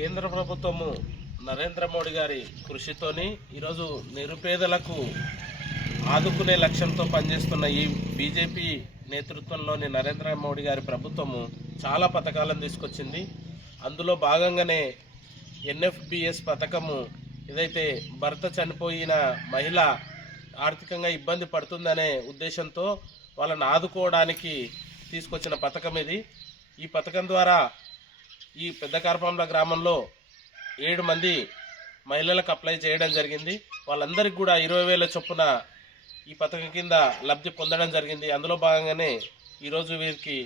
కేంద్ర ప్రభుత్వము నరేంద్ర మోడీ గారి కృషితోని ఈరోజు నిరుపేదలకు ఆదుకునే లక్ష్యంతో పనిచేస్తున్న ఈ బీజేపీ నేతృత్వంలోని నరేంద్ర మోడీ గారి ప్రభుత్వము చాలా పథకాలను తీసుకొచ్చింది. అందులో భాగంగానే ఎన్ఎఫ్బిఎస్ పథకము ఏదైతే భర్త చనిపోయిన మహిళ ఆర్థికంగా ఇబ్బంది పడుతుందనే ఉద్దేశంతో వాళ్ళని ఆదుకోవడానికి తీసుకొచ్చిన పథకం ఇది. ఈ పథకం ద్వారా ఈ పెద్ద కార్పంల గ్రామంలో 7 మంది మహిళలకు అప్లై చేయడం జరిగింది. వాళ్ళందరికీ కూడా 20,000 చొప్పున ఈ పథకం కింద లబ్ధి పొందడం జరిగింది. అందులో భాగంగానే ఈరోజు వీరికి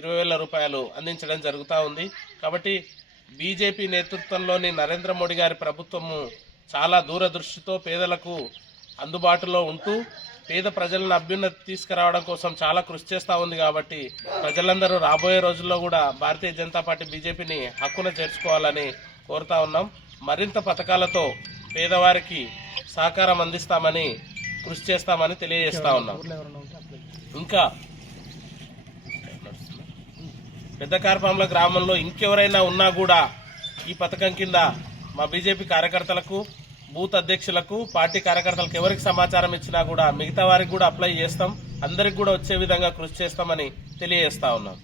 20,000 రూపాయలు అందించడం జరుగుతూ ఉంది. కాబట్టి బీజేపీ నేతృత్వంలోని నరేంద్ర మోడీ గారి ప్రభుత్వము చాలా దూరదృష్టితో పేదలకు అందుబాటులో ఉంటూ పేద ప్రజలను అభ్యున్నతి తీసుకురావడం కోసం చాలా కృషి చేస్తూ ఉంది. కాబట్టి ప్రజలందరూ రాబోయే రోజుల్లో కూడా భారతీయ జనతా పార్టీ బీజేపీని హక్కున చేర్చుకోవాలని కోరుతా ఉన్నాం. మరింత పథకాలతో పేదవారికి సహకారం అందిస్తామని కృషి చేస్తామని తెలియజేస్తా ఉన్నాం. ఇంకా పెద్ద కార్పంల గ్రామంలో ఇంకెవరైనా ఉన్నా కూడా ఈ పథకం కింద మా బీజేపీ కార్యకర్తలకు, బూత్ అధ్యక్షులకు, పార్టీ కార్యకర్తలకు ఎవరికి సమాచారం ఇచ్చినా కూడా మిగతా వారికి కూడా అప్లై చేస్తాం. అందరికి కూడా వచ్చే విధంగా కృషి చేస్తామని తెలియజేస్తా ఉన్నాం.